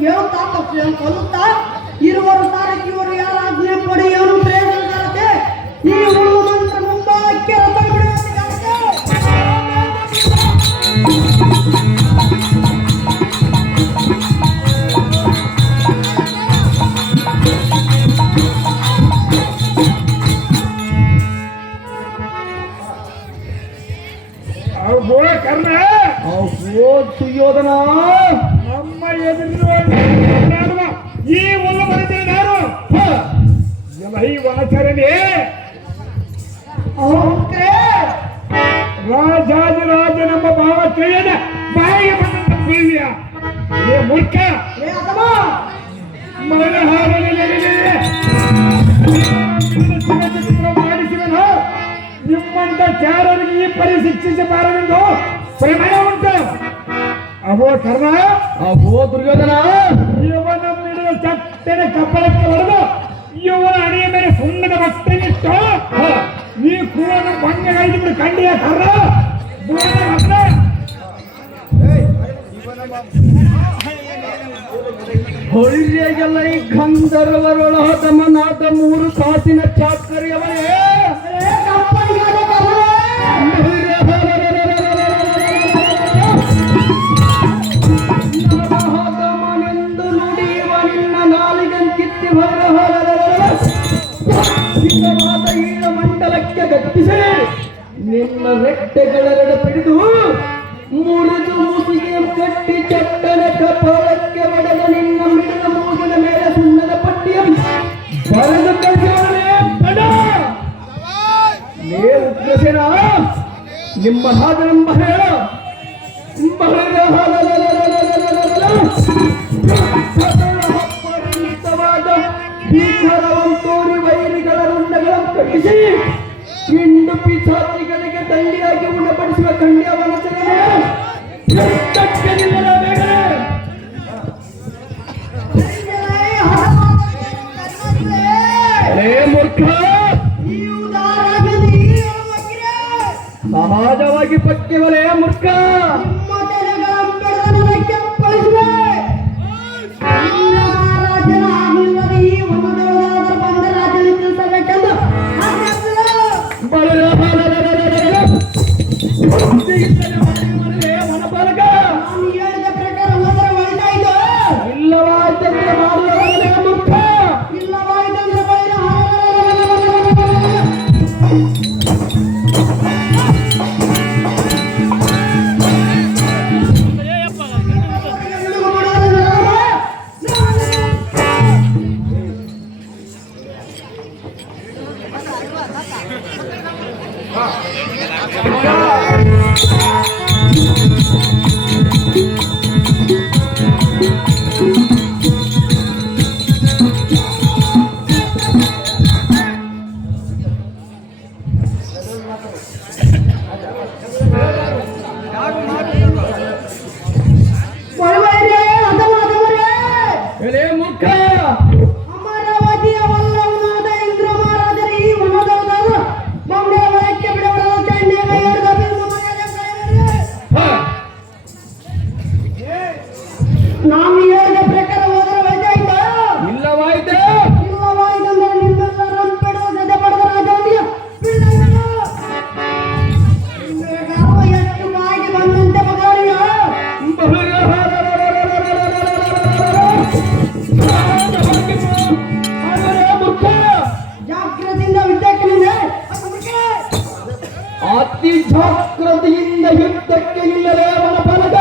ಕೇಳುತ್ತಾ ಪಕ್ಷಿಯನ್ನು ಕೊಲ್ಲುತ್ತಾ ಇರುವರು ತಾರಕ್ಕೆ ಇವರು ಯಾರ ಆಜ್ಞೆ ಪಡಿ ಅವನು ಪ್ರಯೋಜನಕಾರತೆ ಈ ಉಳು ಮಂತ್ರ ಮುಂಬಾಕ್ಕೆ ರಥ ಬಿಡುವಂತೆ ಕರ್ಣ ಸುಯೋಧನ ನಮ್ಮ ಎದುರು ಈ ಒಂದು ಬರುತ್ತೇನೆ ನಾನು ಈ ವನಚರಣೆ ರಾಜ ನಮ್ಮ ಭಾವ ಕೈಯದ ಬಾಯಿಗೆ ಬಂದಂತ ಪ್ರೀವಿಯ ಏ ಮೂರ್ಖ ಮಾಡಿಸಿದನು ನಿಮ್ಮಂತ ಚಾರರಿಗೆ ಈ ಪರಿ ಶಿಕ್ಷಿಸಬಾರದೆಂದು ಪ್ರಮೇಯ ಉಂಟು. ಅಬೋ ಕರ್ಣ, ಅಬೋ ದುರ್ಯೋಧನ, ಇವನ ಮಿಡಿದ ಚಟ್ಟನೆ ಕಪ್ಪಳಕ್ಕೆ ಹೊಡೆದು ಇವನ ಅಡಿಯ ಮೇಲೆ ಸುಣ್ಣದ ಬಟ್ಟೆಗಿಟ್ಟು ಈ ಕೂಡನ ಭಂಗಗೈದು ಬಿಡು ಕಂಡಿಯ ಕರ್ರ ಹೊಳಿಗೆಲ್ಲ ಈ ಗಂಧರ್ವರೊಳಹತಮನಾದ 3 ಕಾಸಿನ ಚಾಕರಿಯವನೇ ಮನೆಂದು ನುಡಿಯುವ ನಿನ್ನ ನಾಲಿಗಂಕಿತ್ತಿ ಹೊರವಾದ ಈಳ ಮಂಡಲಕ್ಕೆ ಗಟ್ಟಿಸಿ ನಿನ್ನ ರೆಟ್ಟೆಗಳೆರಡು ಹಿಡಿದು ಮುರಿದು ಮುಸಿಗೆ ಕಟ್ಟಿ ಚಟ್ಟನ ಕಪಾಳಕ್ಕೆ ಒಡೆದ ನಿನ್ನ ಮಿಡಿದ ಮೂಗಿನ ಮೇಲೆ ಸುಣ್ಣದ ಪಟ್ಟಿಯ ಬರೆದು ಕಳಿಸೋಣವೇ ಪಡ ಲೇ ಉಗ್ರಸೇನ ನಿಮ್ಮ ಹಾದನೆಂಬ ಹೇಳ ಭೀಕರವಂತೋರಿ ವೈರಿಗಳ ರುಂಡಗಳನ್ನು ಕಟ್ಟಿಸಿ ಹಿಂಡು ಪಿಸಾಚಿಗಳಿಗೆ ದಂಡಿಯಾಗಿ ಉಣಪಡಿಸುವ ಖಂಡ್ಯ ವನಚರಣೆ ಮೂರ್ಖ, ಸಹಜವಾಗಿ ಪಕ್ಯವಲೇ ಮೂರ್ಖ. ಅತಿ ಜಾಗ್ರತೆಯಿಂದ ಯುದ್ಧಕ್ಕೆ ಇಲ್ಲವೇ ಅವನ ಬಲಗ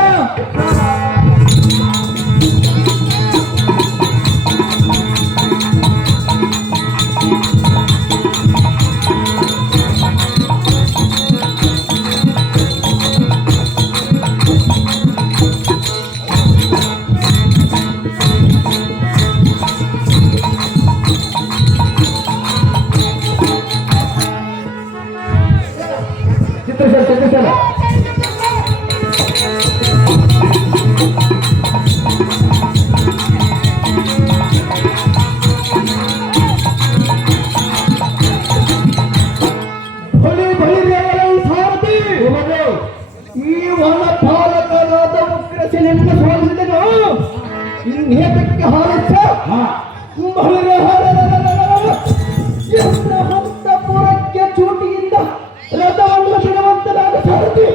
ಈ ವನ ಪಾಲಕರಾದ ಉಗ್ರಸೇನೆಯನ್ನು ಸೋಲಿಸಿದನು ಇನ್ನೇತಕ್ಕೆ ಹಾರಚ್ಚ ಹಂತಪುರಕ್ಕೆ ಚೂಟಿಯಿಂದ ರಥವನ್ನು ಬಿಡುವಂತನಾದ ಸಾರಥಿ